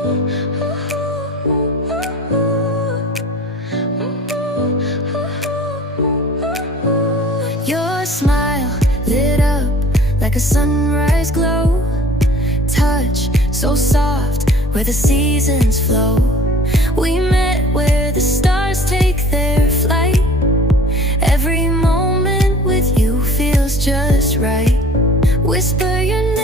Your smile lit up like a sunrise glow. Touch so soft where the seasons flow. We met where the stars take their flight. Every moment with you feels just right. Whisper your name